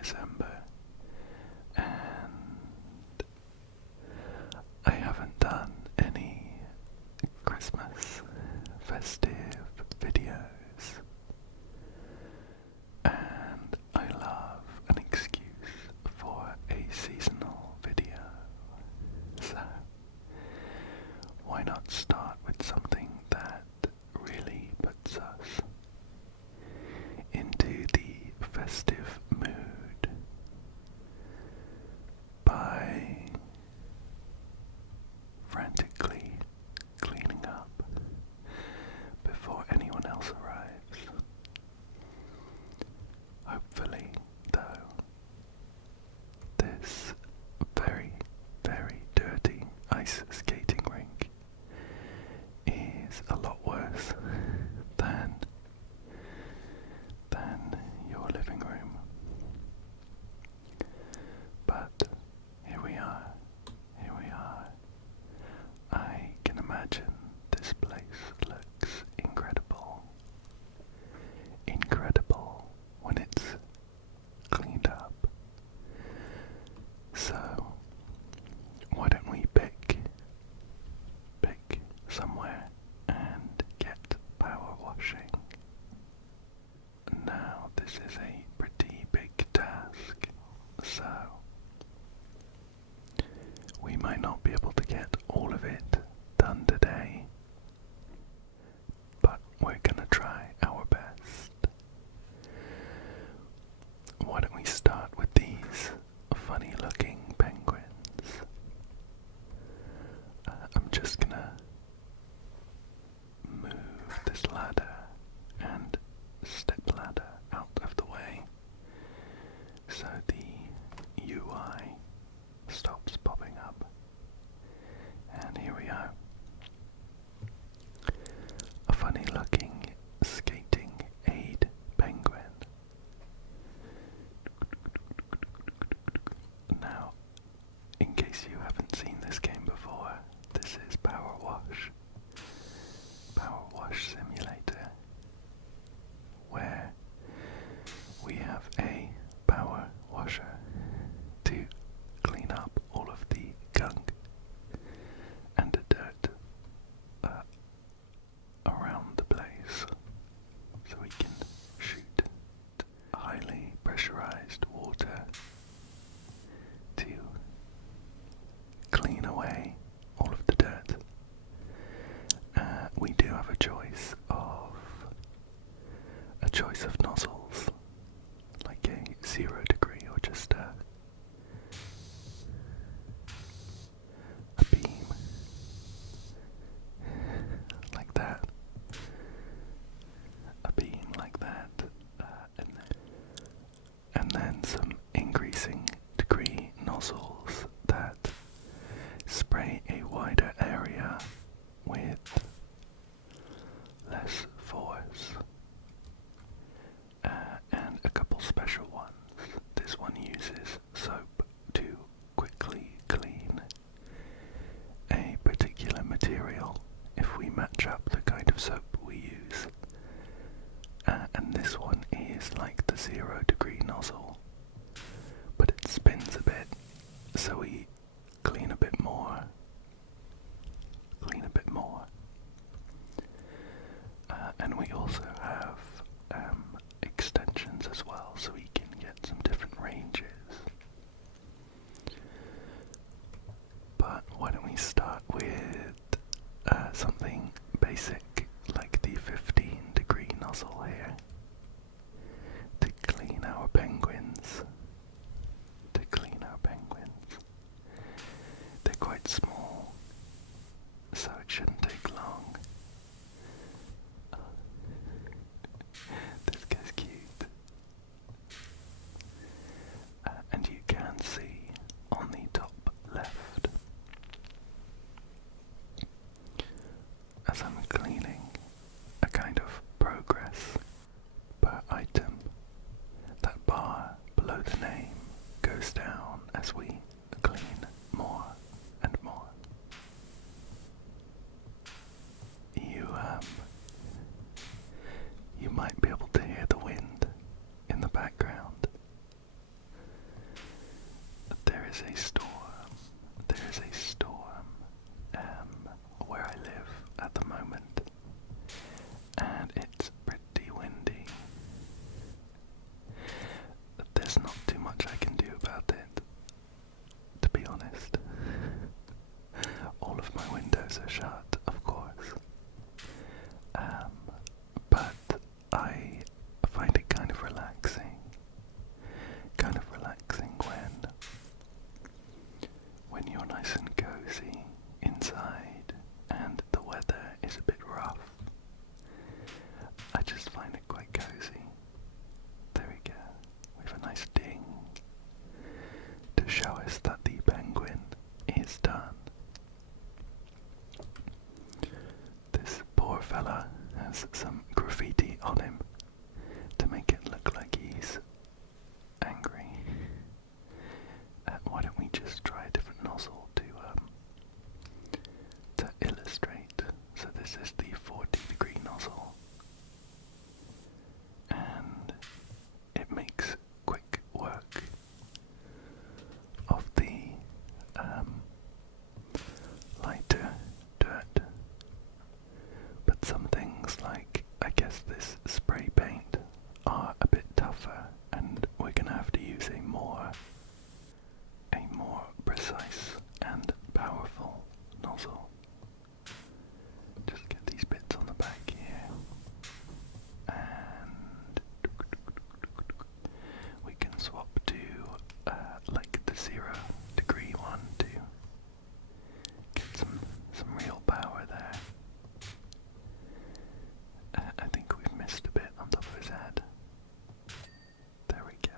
December, and I haven't done any Christmas festive videos, and I love an excuse for a seasonal video, so why not start with something that really puts us into the festive mood by frantically cleaning up before anyone else arrives. Hopefully, though, this very, very dirty ice skating rink is a lot worse than your living room. But here we are. I can imagine this place looks incredible. Incredible when it's cleaned up. So, why don't we pick somewhere and get power washing? Now, this is a pretty big task, so we might not be able to get all of it done today, but we're gonna try our best. Why don't we start with these funny looking penguins? I'm just gonna move this ladder and step ladder out of the way so the UI stops popping up. And here we are. A funny looking skating aid penguin. Now, in case you haven't seen this game before, this is Power Wash Simulator, where we have a power washer to clean up all of the gunk and the dirt around the place, so we can shoot highly pressurized water to clean away all of the dirt. We do have a choice of nozzles, like a 0 degree or just a beam like that, and then some increasing degree nozzles that spray a wider area with less force, and a couple special ones. This one uses soap to quickly clean a particular material if we match up the kind of soap we use. And this one is like the 0 degree nozzle, but it spins a bit, so we clean a bit more. And we also have extensions as well, so we can get some different ranges. But why don't we start with something basic like the 15 degree nozzle here to clean our penguins. They're quite small, so it shouldn't take long. This guy's cute. And you can see on the top left, as I'm cleaning, a kind of progress per item. That bar below the name goes down as we clean more and more. You might be able to hear the wind in the background. is a storm. There is a storm where I live at the moment, and it's pretty windy. There's not too much I can do about it, to be honest. All of my windows are shut, of course. But I find it kind of relaxing. When you're nice and cozy inside and the weather is a bit rough. I just find it quite cozy. There we go. We have a nice ding to show us that the penguin is done. This poor fella has some graffiti on him to make it look like he's angry. Why don't we just try a different nozzle to illustrate? So this is the 40-degree nozzle, and it makes quick work of the lighter dirt. But some things, like I guess this spray paint, are a bit tougher, and we're gonna have to use a more precise and powerful nozzle. Just get these bits on the back here, and we can swap to like the 0-degree one to get some real power there. I think we've missed a bit on top of his head. There we go.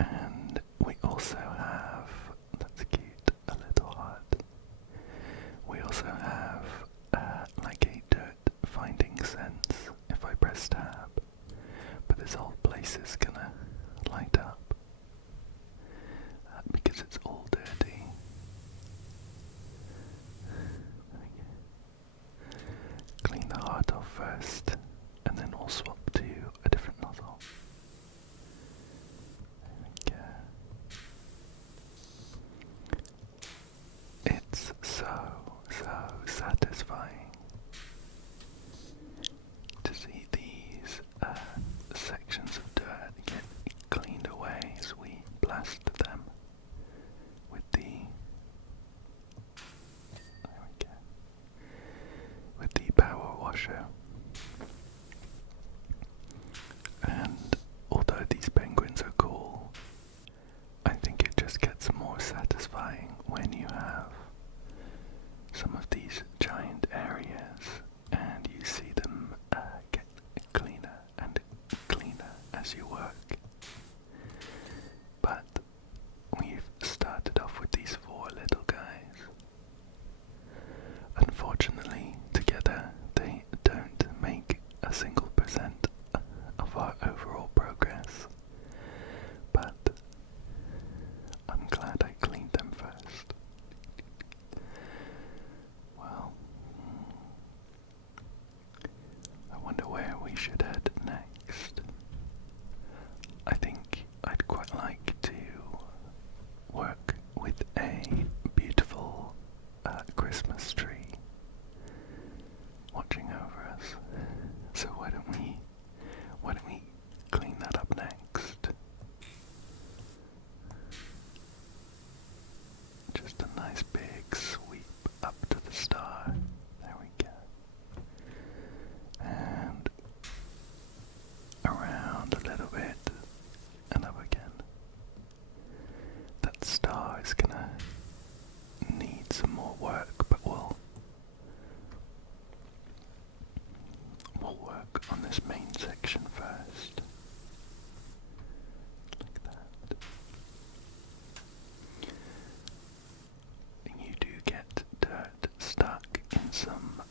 And we also have, that's cute, a little heart. We also have like a dirt finding sense if I press tab, but this whole place is gonna light up because it's all dirty. Clean the heart off first, and then we'll swap to a different nozzle. It's so satisfying to see these sections of dirt get cleaned away as we blast them with the power washer. And although these penguins are cool, I think it just gets more satisfying when you have some of these giant areas and you see them get cleaner and cleaner as you work. But we've started off with these 4 little guys. Unfortunately, together they don't make a single percent of our overall progress, but I'm glad I cleaned them first. Well, I wonder where we should head next. I think I'd quite like to work with a beautiful Christmas tree watching over us. So why don't we clean that up next? Just a nice big sweep up to the star. There we go. And around a little bit and up again. That star is gonna need some more work, but we'll work on this main section first. Like that. You do get dirt stuck in some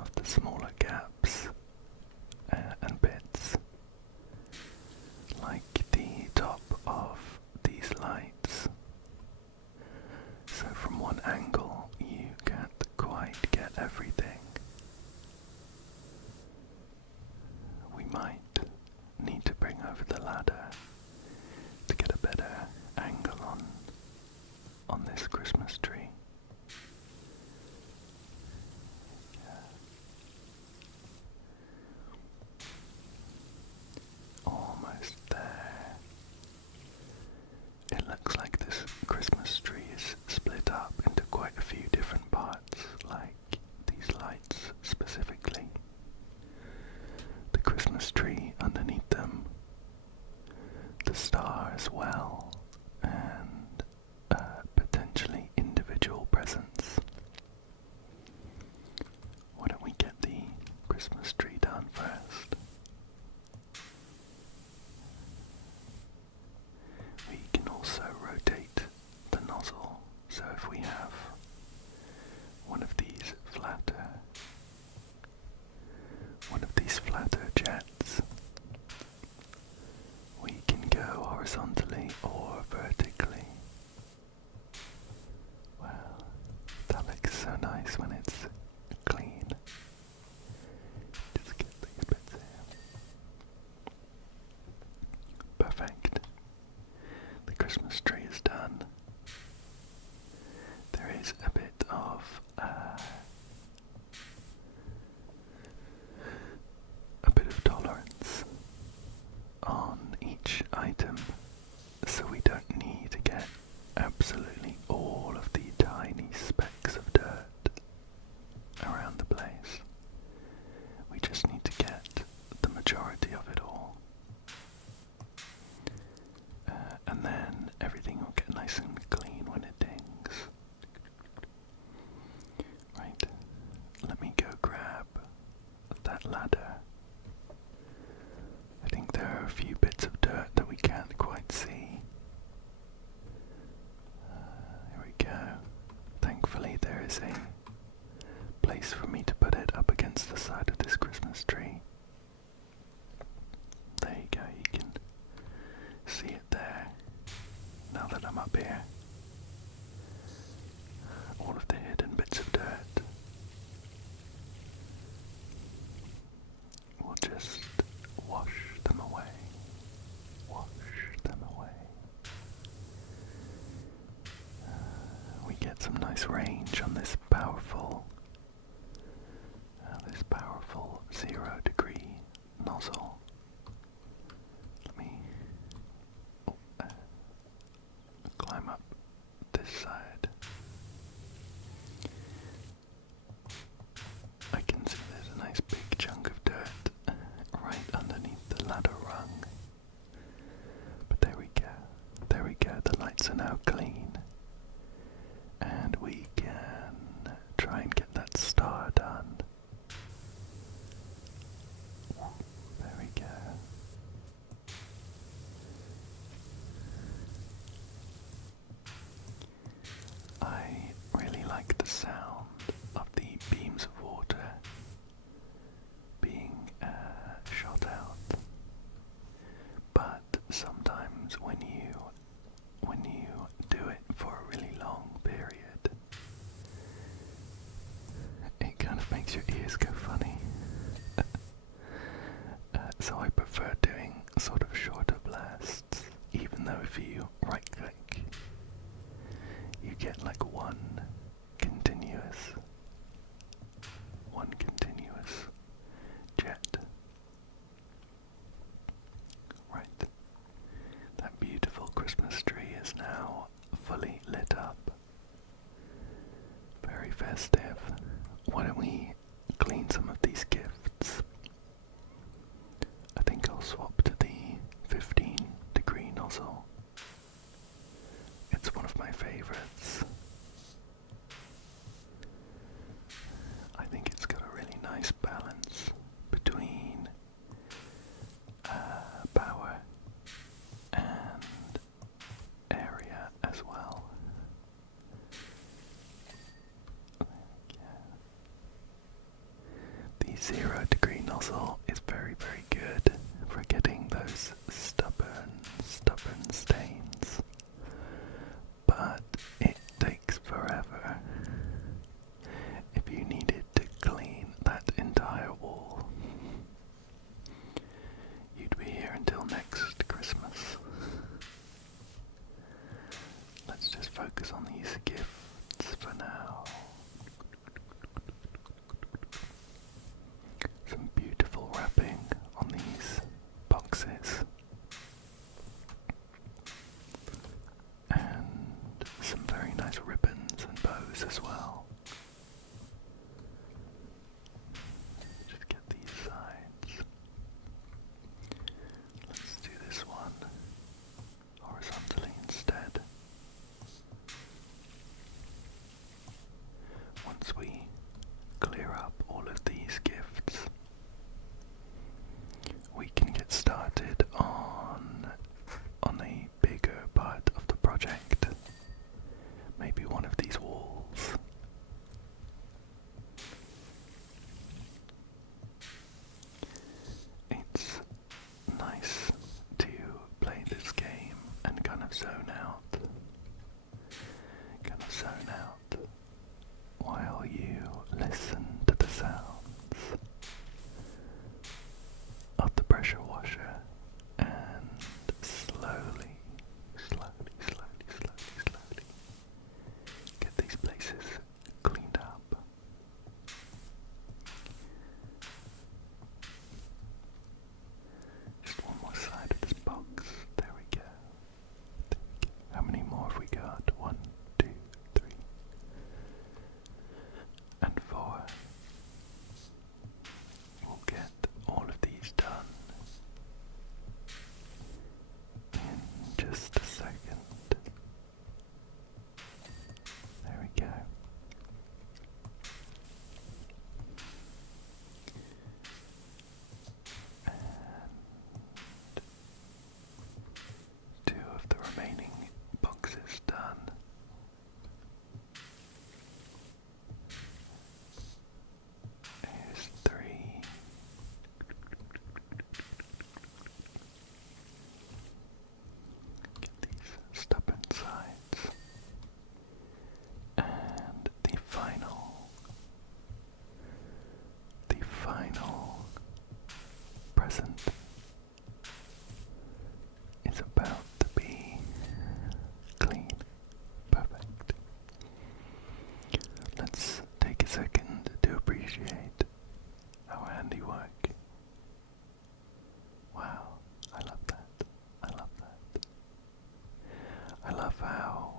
of the smaller gaps and bits, like the top of these lights. So from one angle you can't quite get everything. We might need to bring over the ladder to get a better angle on this Christmas tree. Almost there. It looks like this Christmas tree is split up into quite a few different parts, like these lights specifically. The Christmas tree underneath them, the star as well, and potentially individual presents. Why don't we get the Christmas tree done first? We can also rotate the nozzle, so if we have one of these flatter jets, we can go horizontally or vertically. Wow, that looks so nice when it's clean. Just get these bits here. Perfect. The Christmas tree is done. There is a bit of tolerance on each item, so we don't need to get absolutely all of the tiny specks of dirt around the place. We just need to get the majority of it all. And then everything will get nice and clean when it dings. Right, let me go grab that ladder. I think there are a few bits of dirt that we can't quite see. Here we go. Thankfully there is a place for me to put it up against the side of this Christmas tree. There you go, you can see it there. Now that I'm up here, all of the hidden bits of dirt, we'll just wash them away. We get some nice range on this powerful 0-degree nozzle. Let me climb up this side. I can see there's a nice big chunk of dirt right underneath the ladder rung. But there we go, the lights are now clean. And we can try and get that star done. There we go. I really like the sound of the beams of water being shot out, but sometimes when you do it for a really long period, it kind of makes your ears go funny. So I prefer doing sort of shorter blasts, even though if you right click, you get like one continuous jet. Right. That beautiful Christmas tree is now fully lit up. Very festive. Why don't we clean some of these gifts? I think I'll swap to the 15-degree nozzle. It's one of my favorites. I think it's got a really nice balance between power and area as well. The 0-degree nozzle is very, very good for getting those stubborn stains, but it takes forever. If you needed to clean that entire wall, you'd be here until next Christmas. present is about to be clean. Perfect. Let's take a second to appreciate our handiwork. Wow, I love that. I love that. I love how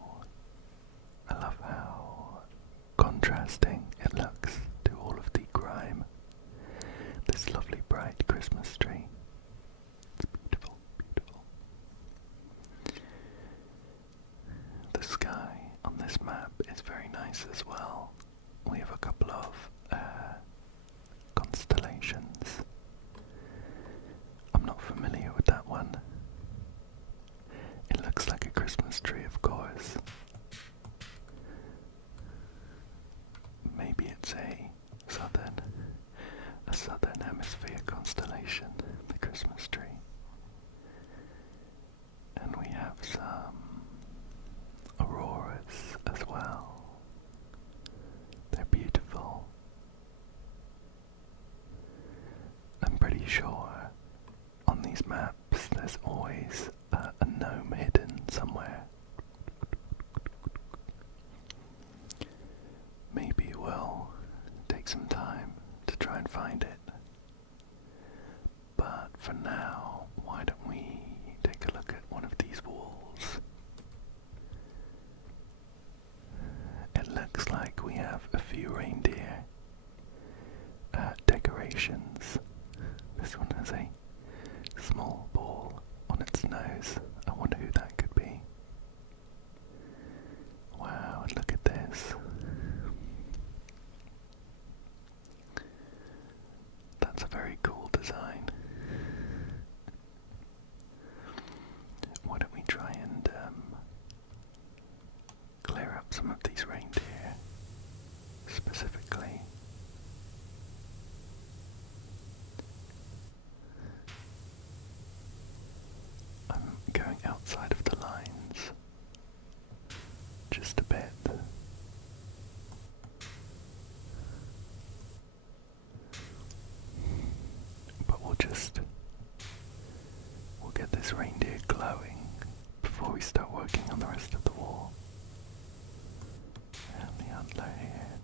contrasting it looks to all of the grime. This lovely bright Christmas tree. It's beautiful, beautiful. The sky on this map is very nice as well. We have a couple of constellations. I'm not familiar with that one. It looks like a Christmas tree, of course. Maybe it's a southern hemisphere constellation, the Christmas tree. And we have some auroras as well. They're beautiful. I'm pretty sure on these maps there's always a gnome hidden somewhere. Maybe we'll take some time to try and find it. But for now, why don't we take a look at one of these walls? It looks like we have a few reindeer decorations. This one has a small ball on its nose. I wonder who that could be. Wow, and look at this. That's a very cool design. Why don't we try and clear up some of these reindeer specifically. I'm going outside of the lines just a bit. But we'll get this reindeer glowing before we start working on the rest of the wall. And the antler here.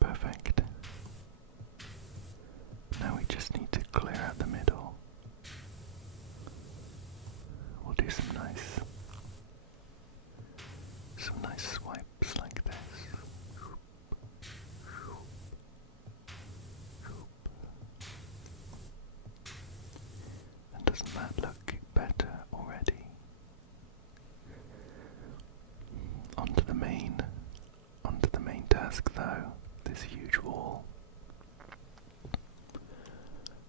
Perfect. Now we just need to clear out the middle. We'll do some nice swipes like this. And doesn't that look better already? Onto the main task though, this huge wall.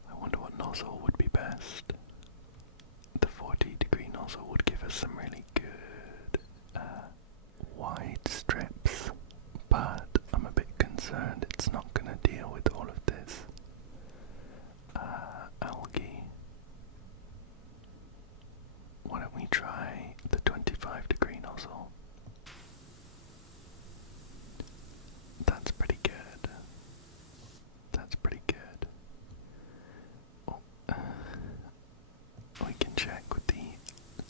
I wonder what nozzle would be best. The 40-degree nozzle would give us some really good wide strips, but I'm a bit concerned it's not going to deal with all of this algae. Why don't we try the 25-degree nozzle? That's pretty good. That's pretty good. Oh, we can check with the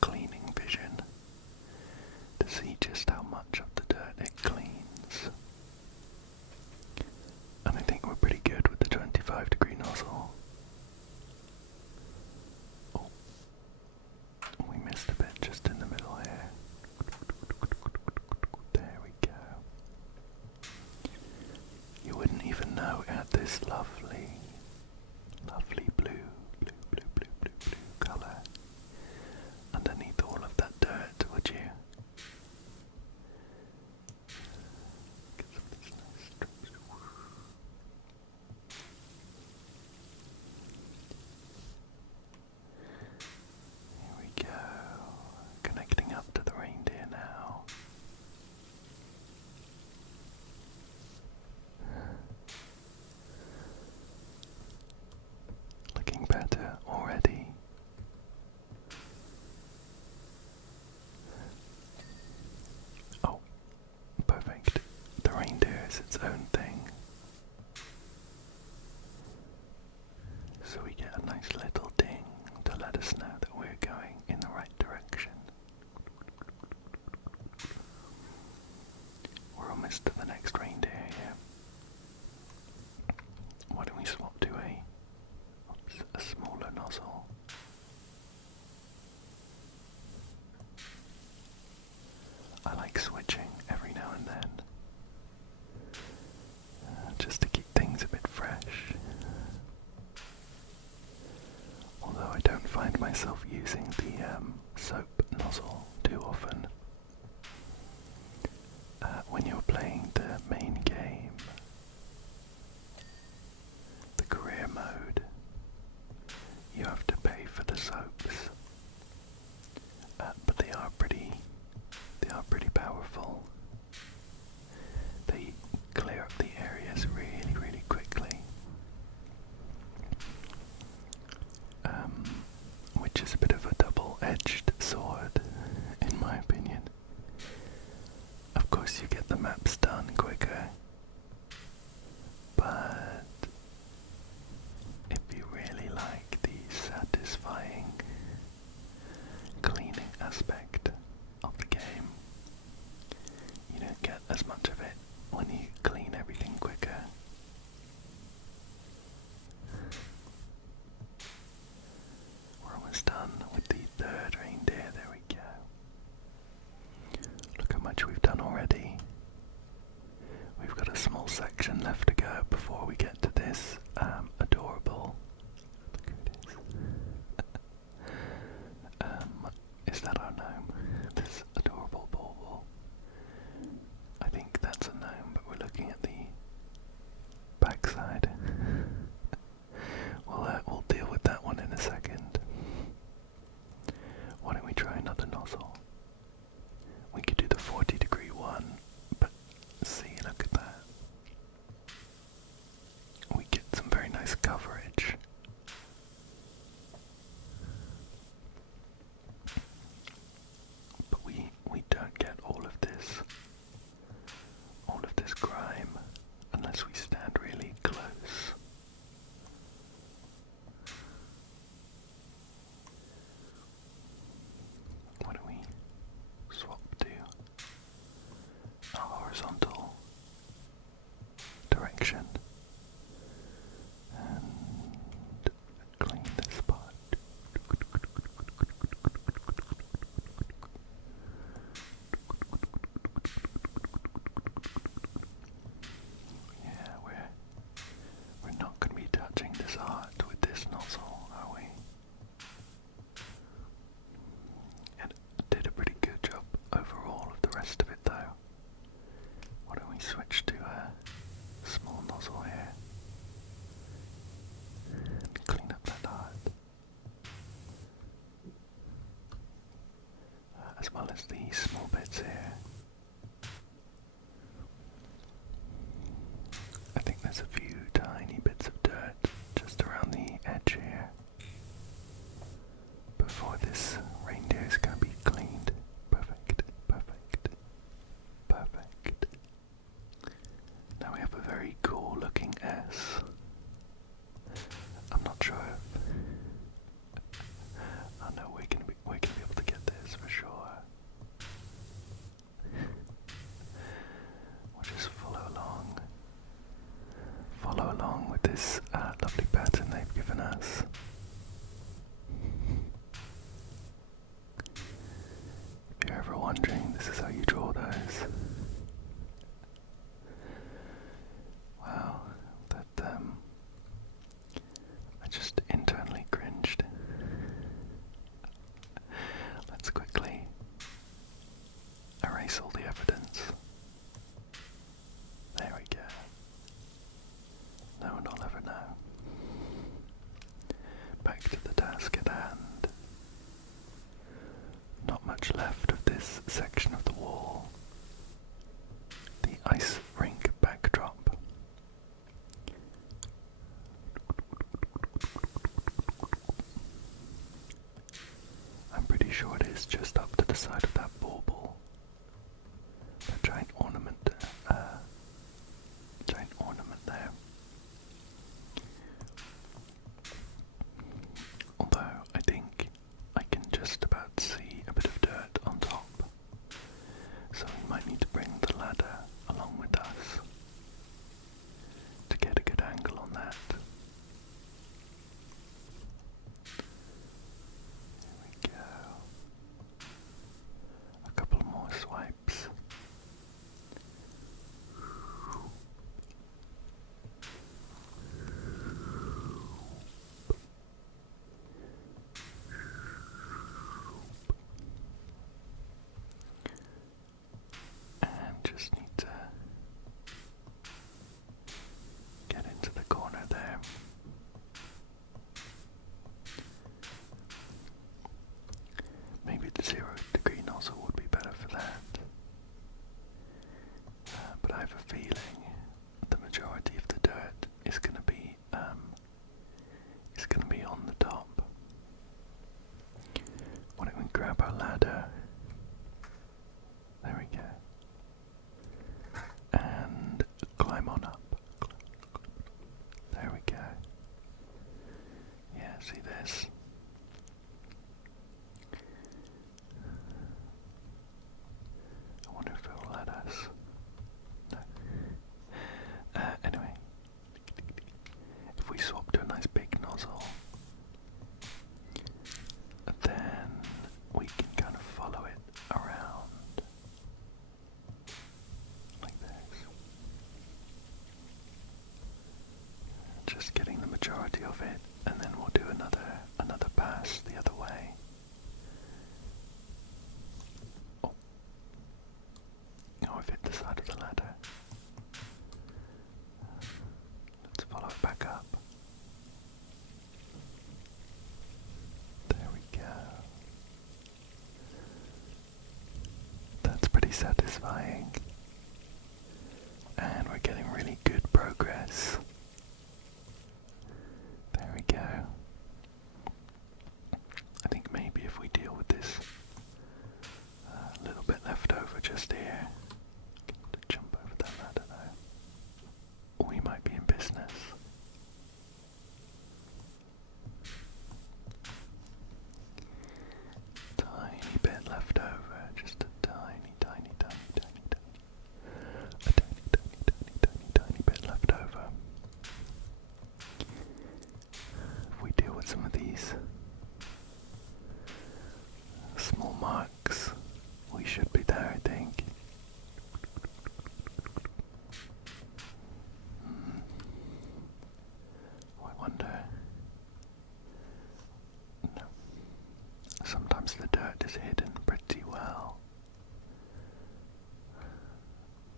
cleaning vision to see just how much of the dirt it cleans. And I think we're pretty good with the 25-degree nozzle. Oh, we missed a bit just in the middle here. There we go. You wouldn't even know it had this lovely blue colour underneath all of that dirt, would you? Get some of these nice strips. Here we go. Connecting up to the reindeer now. Looking better. find myself using the soap nozzle too often. When you're playing the main game, the career mode, you have to pay for the soaps, but they are pretty powerful. They clear up the areas really, really quickly, which is a bit of a double-edged sword, in my opinion. Of course, you get the maps done quicker, but if you really like the satisfying cleaning aspect of the game, you don't get as much of it when you clean everything quicker. We're almost done with the third reindeer. There we go. Look how much we've done already. We've got a small section left to go before we get to this adorable. Look who it is. Is that our gnome? This adorable bauble. I think that's a gnome, but we're looking at the backside. We'll deal with that one in a second. Why don't we try another nozzle? We could do the 40-degree one, but see, look at that. We get some very nice coverage. But we don't get all of this grime unless we stand really close. Why don't we swap to a horizontal direction and clean this part. Yeah, we're not going to be touching this art with this nozzle, are we? It did a pretty good job overall of the rest of it though. Why don't we switch to a small nozzle here and clean up that art, as well as these small bits here. I think there's a few tiny bits of dirt just around the edge here before this reindeer is going to be cleaned. Perfect, perfect, perfect. Now we have a very cool looking S. I'm not sure if I know we're gonna be able to get this for sure. We'll just follow along with this lovely pattern they've given us. If you're ever wondering, this is how you draw those. Wow, that I just internally cringed. Let's quickly erase all the evidence. There we go. No one will ever know. Back to the task at hand. Not much left of this section of the wall. The ice rink backdrop. I'm pretty sure it is just up to the side of that bauble. A giant ornament there. Although I think I can just about see a bit of dirt on top, so we might need to bring the ladder along with us to get a good angle on that. There we go. A see this? I wonder if it will let us. No. Anyway, if we swap to a nice big nozzle, then we can kind of follow it around like this. Just getting the majority of it, and then we'll do another pass the other way. Oh, I've hit the side of the ladder. Let's follow it back up. There we go. That's pretty satisfying. And we're getting really good progress. There we go. I think maybe if we deal with this little bit left over just here, to jump over that ladder though, we might be in business. Tiny bit left over, just a tiny bit left over. If we deal with some of these small marks, we should be there, I think. I wonder. No. Sometimes the dirt is hidden pretty well.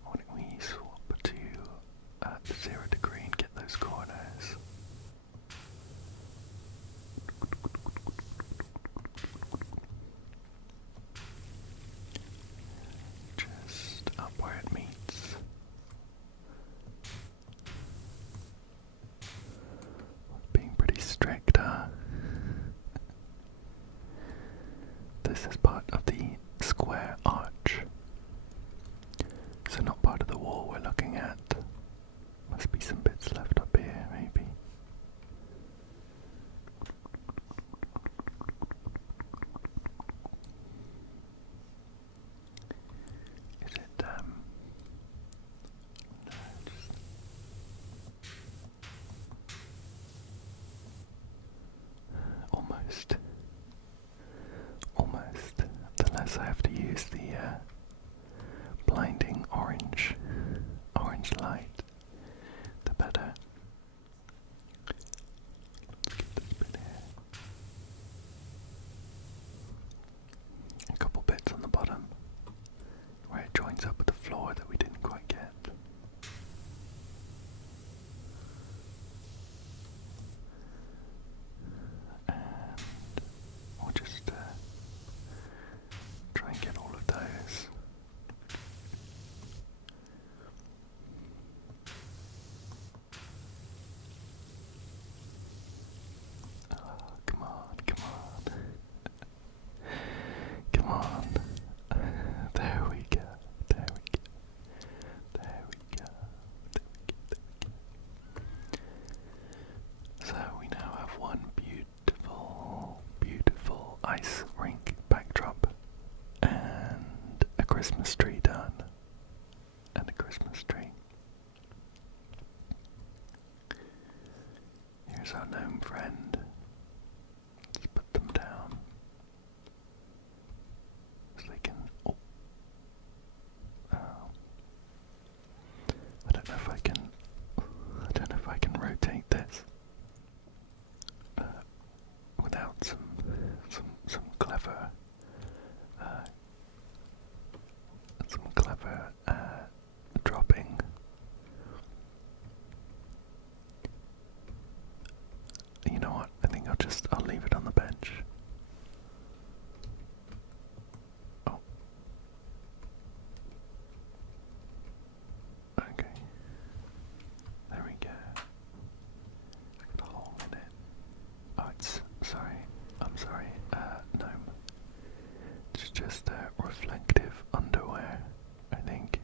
Why don't we swap to 0 degree and get those corners? Just up where it meets. Being pretty strict, huh? This is part of the square arch. So not part of the wall we're looking at. Must be some bits left up here, maybe. Is it, no, just... Almost. The less I have to use the blinding orange light, the better. Let's get this bit here. A couple bits on the bottom where it joins up with the floor that we didn't quite get. And we'll just try and get all of those. Oh, come on. Come on. There we go. So we now have one beautiful ice rink backdrop and a Christmas tree done. And a Christmas tree. Here's our gnome friend. Let's put them down. So they can... Oh. I don't know if I can rotate this without some clever dropping. You know what? I think I'll leave it on the bench. Oh. Okay. There we go. It's got a hole in it. Oh, I'm sorry, gnome. It's just reflective underwear, I think.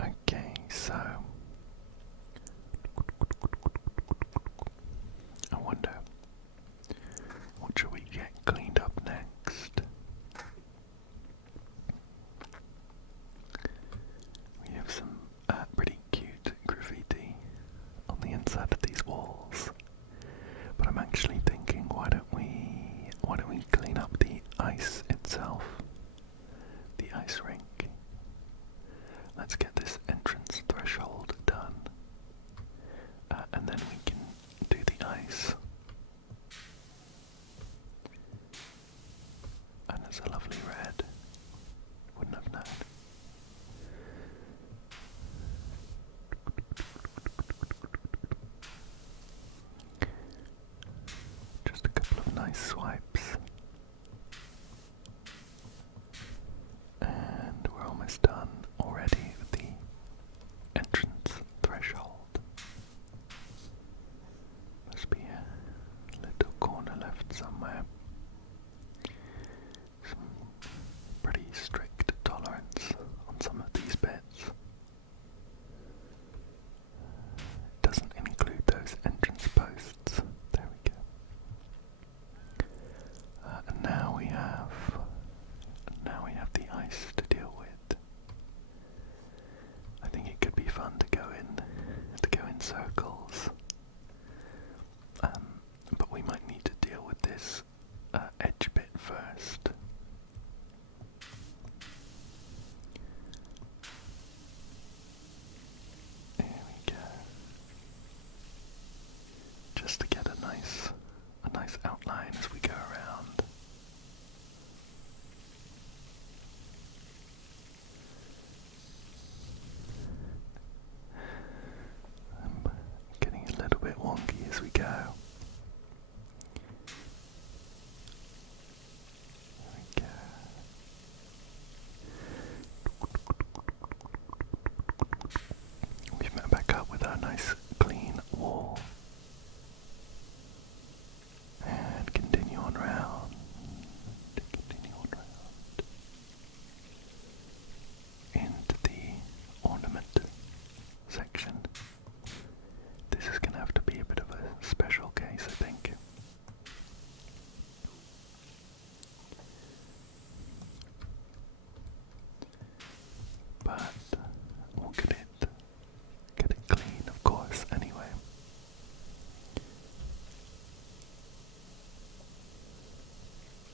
Okay, so I I'm actually thinking, why don't we clean up the ice itself? The ice rink. Let's get this entrance threshold done. And then we can do the ice. And it's a lovely red. Wouldn't have known. Just a couple of nice swipes. And we're almost done already with the entrance threshold. Must be a little corner left somewhere. Some pretty strict tolerance on some of these bits. It doesn't include those entrance posts. There we go. And now we have the ice to deal with. I think it could be fun to go in circles. But we might need to deal with this edge bit first. There we go. Just to get a nice outline as we go around. I'm getting a little bit wonky as we go. There we go. We've met back up with our nice clean wall. And continue on round. Into the ornament section. This is going to have to be a bit of a special case, I think. But we'll get it clean, of course, anyway.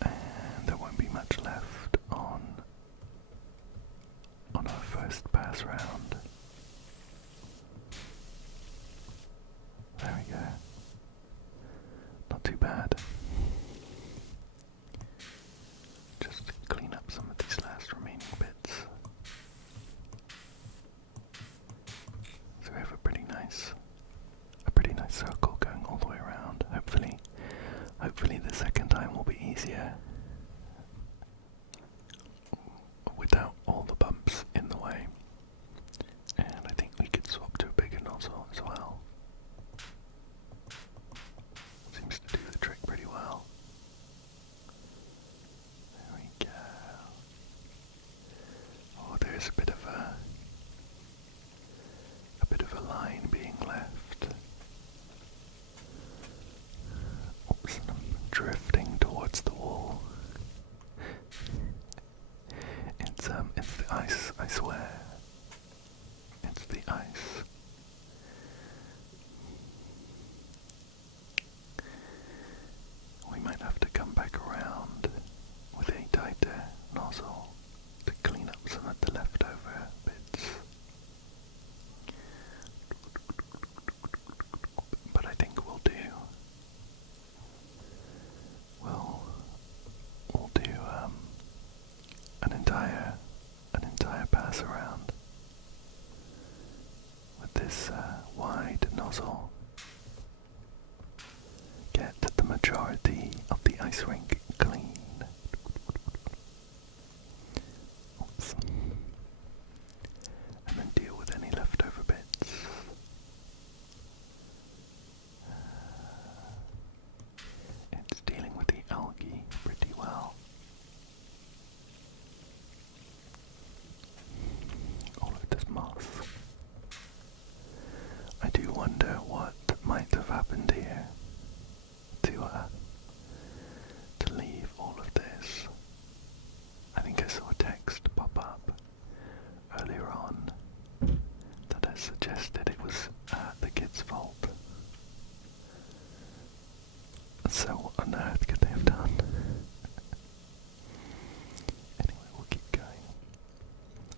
And there won't be much left on our first pass round. There we go. Not too bad. Just clean up some of these last remaining bits. So we have a pretty nice circle going all the way around. Hopefully the second time will be easier without all the bumps in the way. And I think we could swap to a bigger nozzle as well. Seems to do the trick pretty well. There we go. Oh, there's a bit of a line being left. Oops, I'm drifting towards the wall. It's the ice, I swear. It's the ice. We might have to come back around with a tighter nozzle to clean up some of the leftover bits. But I think we'll do an entire pass around with this wide nozzle. Get the majority of the ice rink clean. Oops. And then deal with any leftover bits. It's dealing with the algae pretty well. All of this moss. I do wonder what might have happened here to leave all of this. I think I saw a text pop up earlier on that has suggested it was the kids' fault. So what on earth could they have done? Anyway, we'll keep going.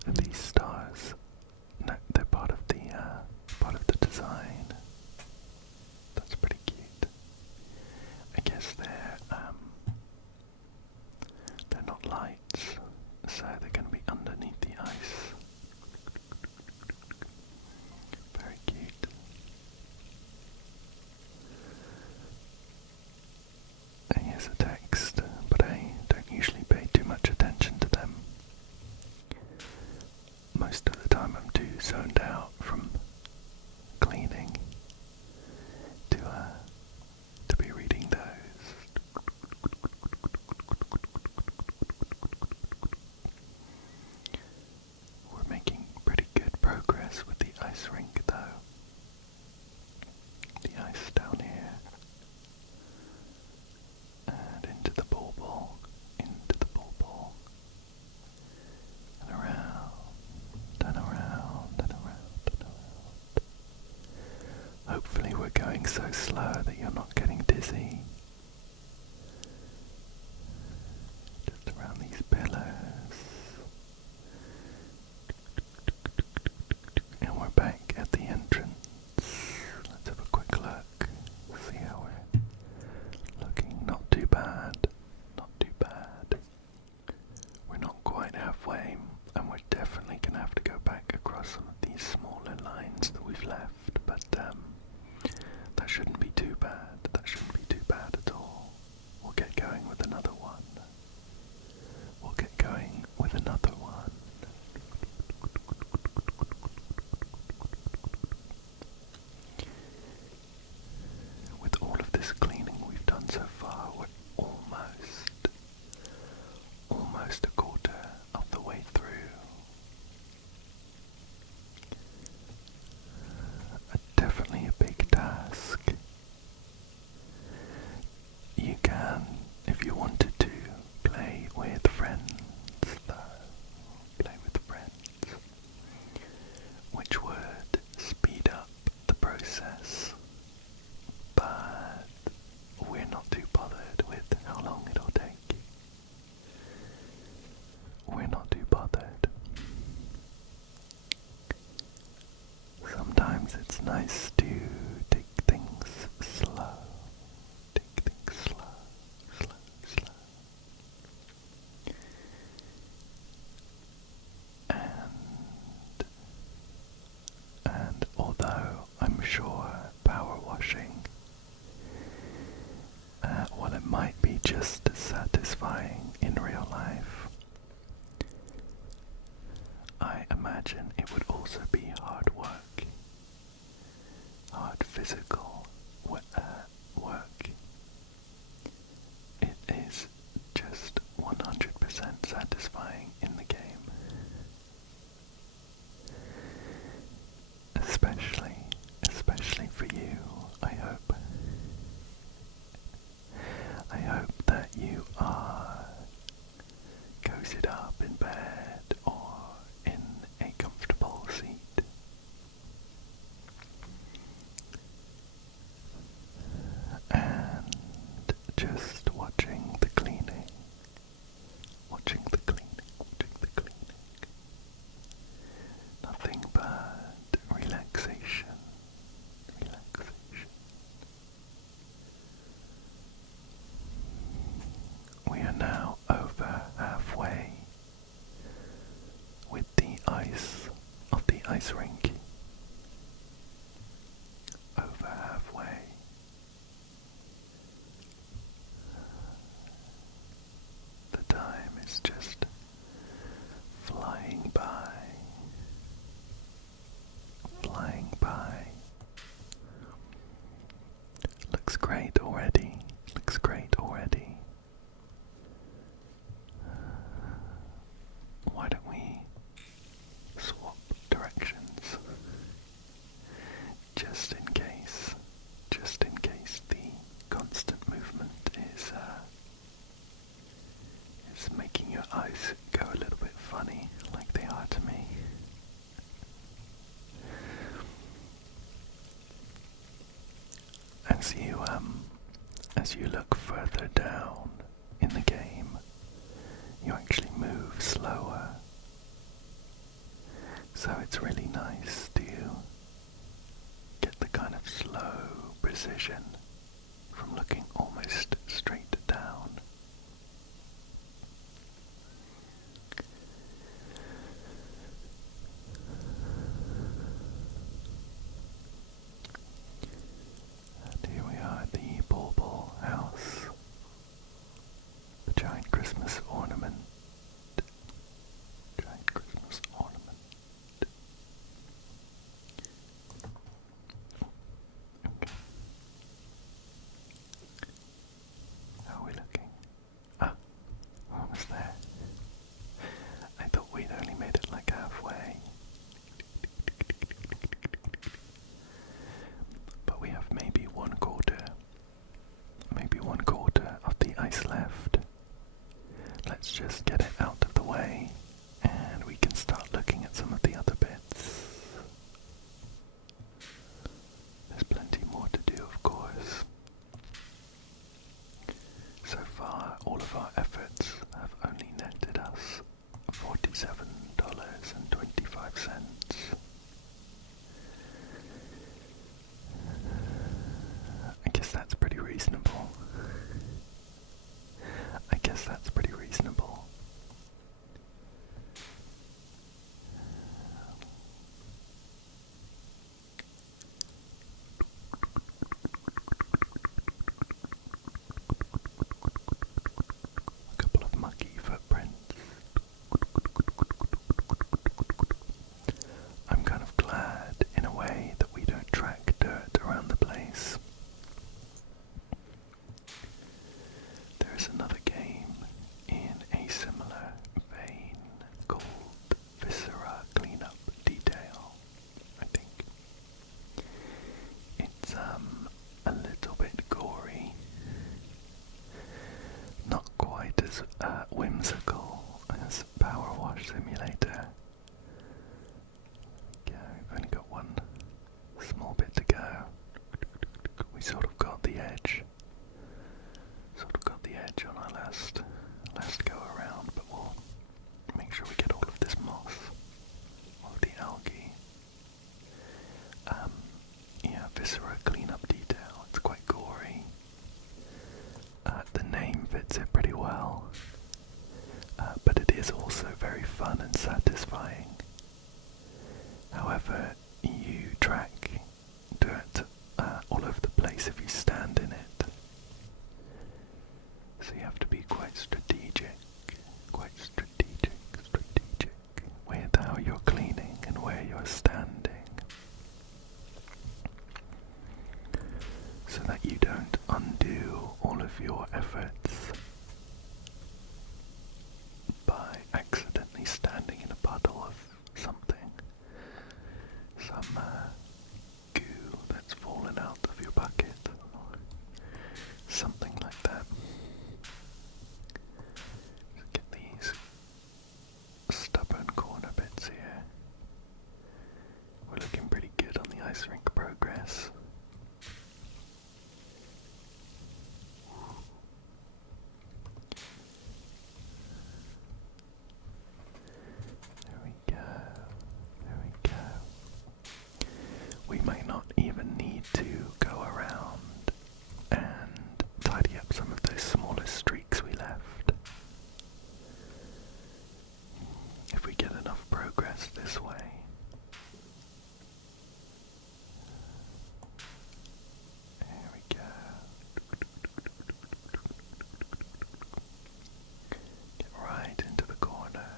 Are these stars? No, they're part of the design. That's pretty cute. I guess they're not lights, so they're going to be underneath the ice. Very cute. And here's a text, but I don't usually pay too much attention to them. Most of the time I'm too zoned out from cleaning to be reading those. We're making pretty good progress with the ice rink though. The ice down here. And into the ball, and around, and around, and around, and around. Hopefully we're going so slow that you're not getting dizzy. Just around these pillars. And we're back at the entrance. Let's have a quick look. See how we're looking. Not too bad. Not too bad. We're not quite halfway, and we're definitely going to have to go back across some of these smaller lines that we've left, but that shouldn't be too bad. That shouldn't be too bad at all. We'll get going with another one. We'll get going with another one. With all of this cleaning we've done so far, we're almost a quarter of the way through. Definitely a big task. You can, if you wanted to, play with friends though. Play with friends. Which would speed up the process. But we're not too bothered with how long it'll take. We're not too bothered. Sometimes it's nice to take things slow. Take things slow. And although I'm sure power washing, while it might be just as satisfying in real life, I imagine it would also be hard work. Hard physical work. It is just 100% satisfying in the game. Especially for you, I hope. I hope that you are cozied up in bed or in a comfortable seat. And just watching the cleaning. Nothing but relaxation. We are now over halfway with the ice of the ice rink. Over halfway. The time is just flying by. Looks great already. Why don't we swap directions? Just in case the constant movement is making your eyes go a little bit funny, like they are to me. as you look further down in the game, you actually move slower. So it's really nice to get the kind of slow precision from looking almost straight down. And here we are at the Bauble house. The giant Christmas ornament. Giant Christmas ornament. Okay. How are we looking? Ah, almost there. I thought we'd only made it like halfway. But we have maybe one quarter of the ice left. Let's just get it out of the way and we can start looking at some of the other bits. There's plenty more to do, of course. So far, all of our efforts have only netted us $47.25. I guess that's pretty reasonable. A couple of mucky footprints. I'm kind of glad, in a way, that we don't track dirt around the place. There is another game in a similar vein called Viscera Cleanup Detail, I think. It's a little bit gory, not quite as whimsical as Power Wash Simulator. Yeah, we've only got one small bit to go. We sort of got the edge. On our last go around, but we'll make sure we get all of this moss, all of the algae. Yeah, Viscera Cleanup Detail. It's quite gory. The name fits it pretty well, but it is also very fun and satisfying. However, you track dirt all over the place if you stand in it. So you have to be quite strategic with how you're cleaning and where you're standing, so that you don't undo all of your efforts by accidentally standing in a puddle of something, some goo that's fallen out of your bucket, or something like that. Get these stubborn corner bits here. We're looking pretty good on the ice rink progress. There we go. We might not even need to go around and tidy up some of those smaller streaks we left. If we get enough progress this way. There we go. Get right into the corner.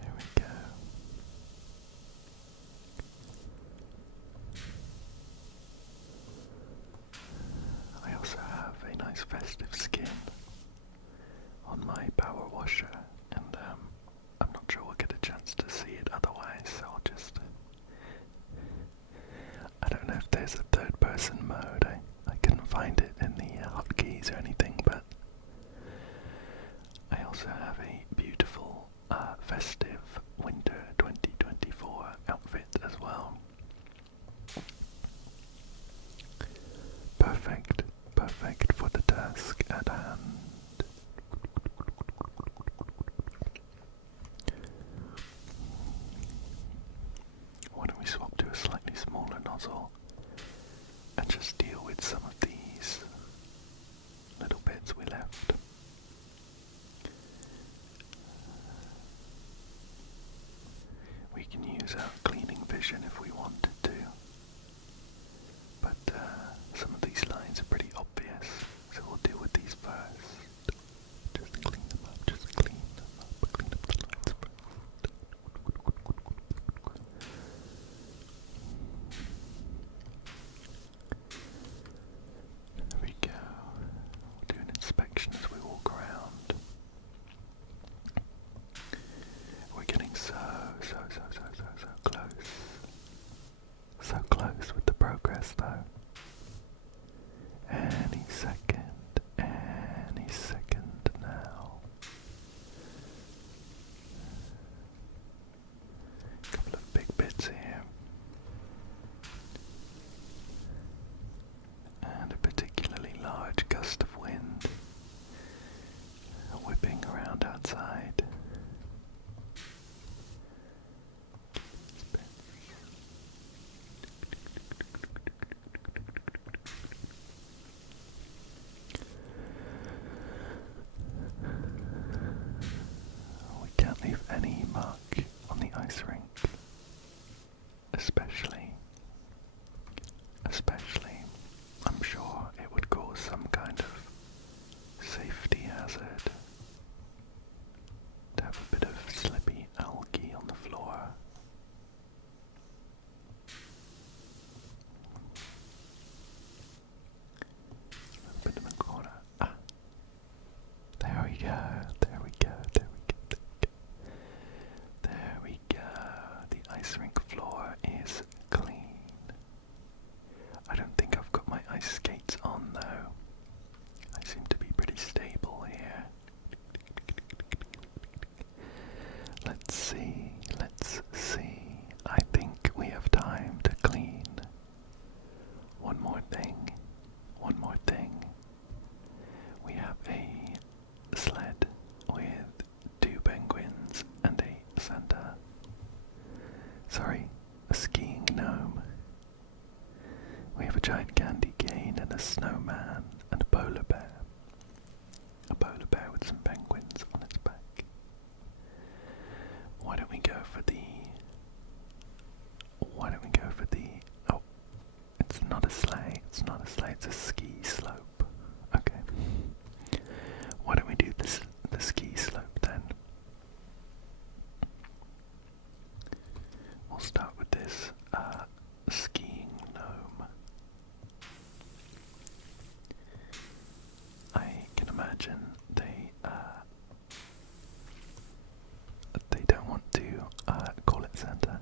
There we go. I also have a nice festive skin on my power washer, and I'm not sure we'll get a chance to see it otherwise, so I'll just... I don't know if there's a third person mode. I couldn't find it in the hotkeys or anything, but I also have a beautiful festive winter 2024 outfit as well. nozzle and just deal with some of these little bits we left. We can use our cleaning vision if we wanted to, but some of these lines are pretty obvious, so we'll deal with these first. Just clean them up, just clean them up, clean up the lines first. There we go. We'll do an inspection as we walk around. We're getting so close. So close with the progress though. Any second now. Couple of big bits here. And a particularly large gust of wind whipping around outside. We can't leave any mark on the ice rink, especially, I'm sure it would cause some kind of safety hazard to have a bit of slippy algae on the floor. A bit in the corner. There we go. There we go. The ice rink floor is clean. I don't think I've got my ice skates on though. I seem to be pretty stable here. Let's see. I think we have time to clean one more thing. We have a sled with 2 penguins and a Santa. Sorry, a skiing gnome. We have a giant candy cane and a snowman and a polar bear. A polar bear with some penguins on its back. Why don't we go for the... Oh, it's not a sleigh, it's a ski slope. Okay. Why don't we do the ski slope then? We'll start with this skiing gnome. I can imagine they don't want to call it Santa.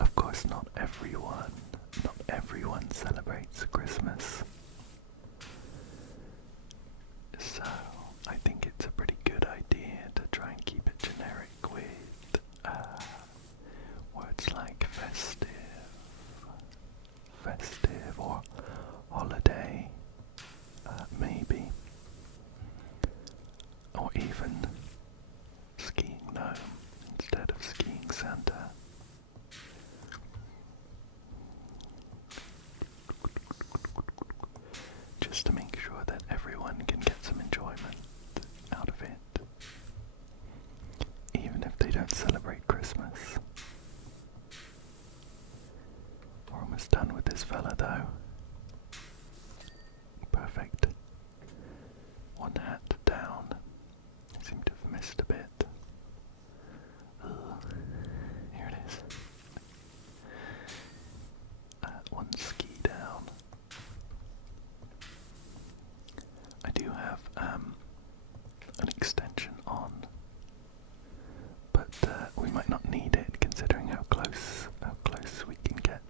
Of course, not everyone celebrates Christmas. So, I think it's a pretty good idea to try and keep it generic with words like festive or holiday, maybe, or even skiing gnome instead of skiing Santa. Just to make sure that everyone can get some enjoyment out of it, even if they don't celebrate Christmas. We're almost done with this fella though. Perfect. One hat down. I seem to have missed a bit. Here it is. One ski down. I do have an extension on, but we might not need it considering how close we can get.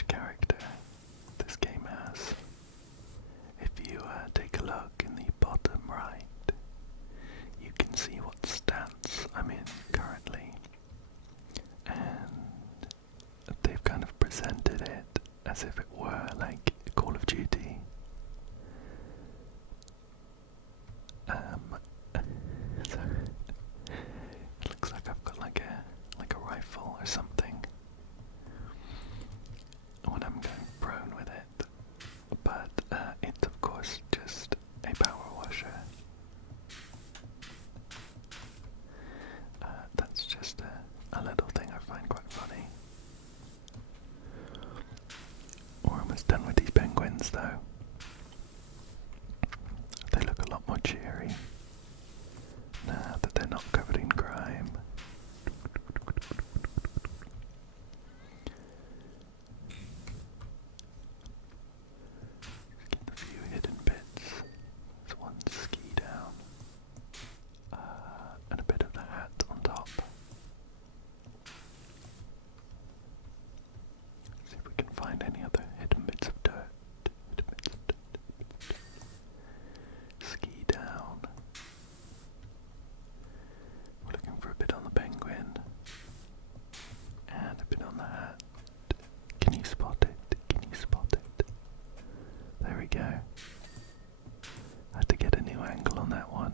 which character this game has. If you take a look in the bottom right, you can see what stats I'm in currently, and they've kind of presented it as if it were like Call of Duty. So it looks like I've got like a rifle or something when I'm going prone with it, but it's of course just a power washer. That's just a little thing I find quite funny. We're almost done with these penguins though. They look a lot more cheery now that they're not covered in grime. Just get a few hidden bits. There's one ski down, and a bit of the hat on top. See if we can find any other hidden bits of dirt. Ski down. We're looking for a bit on the penguin and a bit on the hat. Can you spot it? Can you spot it? There we go. I had to get a new angle on that one.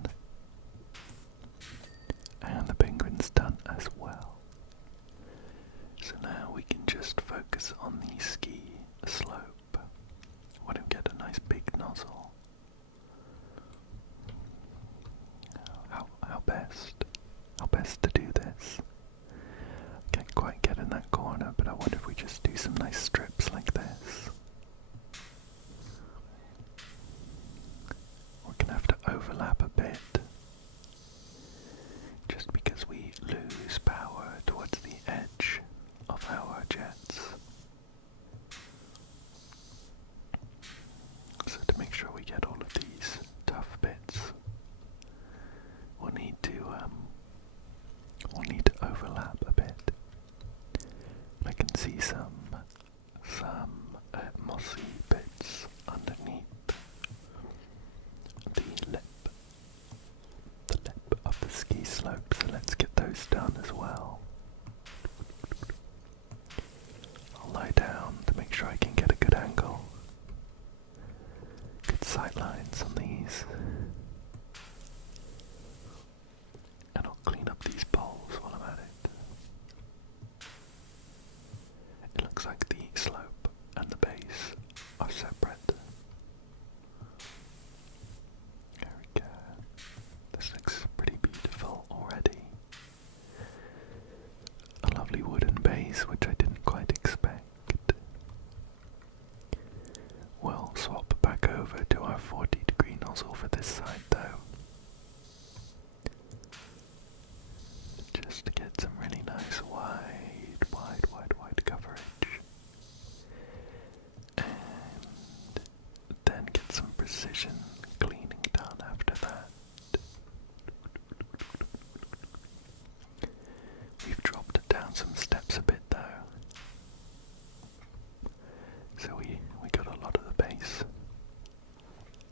And the penguin's done as well. So now we can just focus on the ski slope. Want to get a nice big nozzle. How best to do this? Can't quite get in that corner, but I wonder if we just do some nice strips like this. We're gonna have to overlap a bit, just because we lose power towards the edge of our jets. So to make sure we get all of these tough bits, we'll need to overlap a bit. I can see some mossy bits underneath the lip of the ski slope, so let's get those done as well. I'll lie down to make sure I can get a good angle. Good sight lines on these. And I'll clean up these bowls while I'm at it. It looks like the slope and the base are separate. There we go. This looks pretty beautiful already. A lovely wooden base, which I didn't quite expect. We'll swap back over to our 40-degree nozzle for this side though. Just to get some really nice wide coverage. And then get some precision cleaning done after that. We've dropped down some steps a bit though. So we got a lot of the base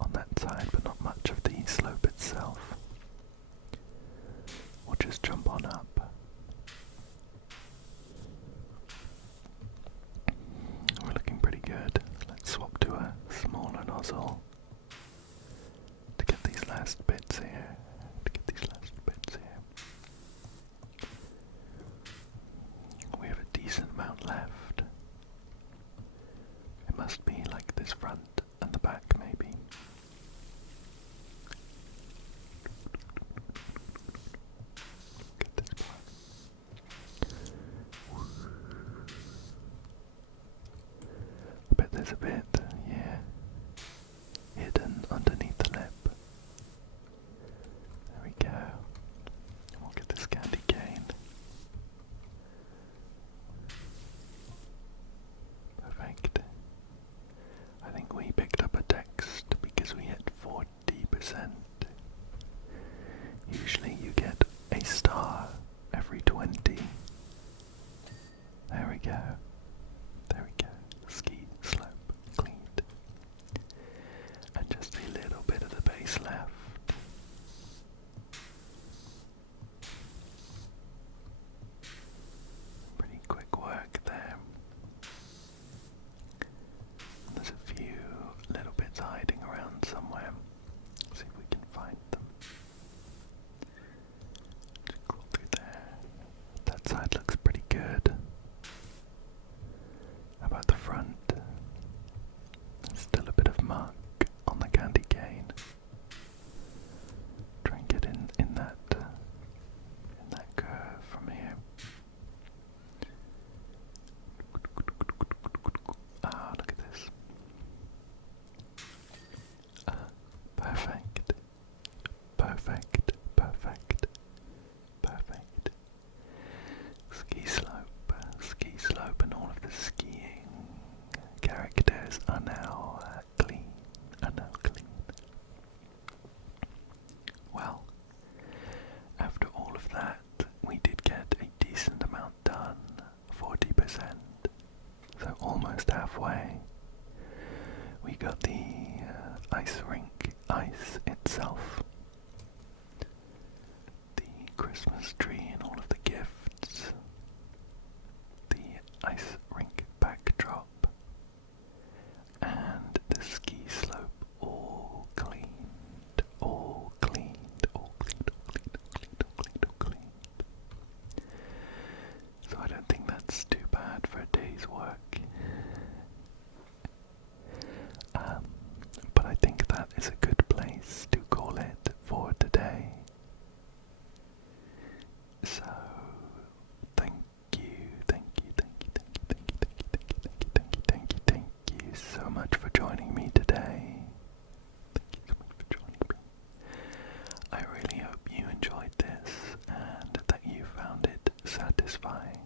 on that side, but not much of the slope itself. We'll just jump on up. We're looking pretty good. Let's swap to a smaller nozzle to get these last bits here. We have a decent amount left. It must be like this front and the back maybe. Get this part. I bet there's a bit, yeah, hidden underneath the lip. There we go. We'll get this candy cane. Perfect. I think we picked up a text because we hit 40%. Usually you get a star every 20. There we go. side looks pretty good. How about the front? Still a bit of muck on the candy cane. Try and get in that curve from here. Ah, look at this. Perfect. Perfect. Perfect. Perfect. Ski slope, and all of the skiing characters are now clean. Well, after all of that, we did get a decent amount done, 40%, so almost halfway. We got the ice rink ice itself, the Christmas tree and all of the gifts, the ice rink backdrop, and the ski slope all cleaned. So I don't think that's too bad for a day's work. But I think that is a good place to call it for today. So thank you so much for joining me today. I really hope you enjoyed this and that you found it satisfying.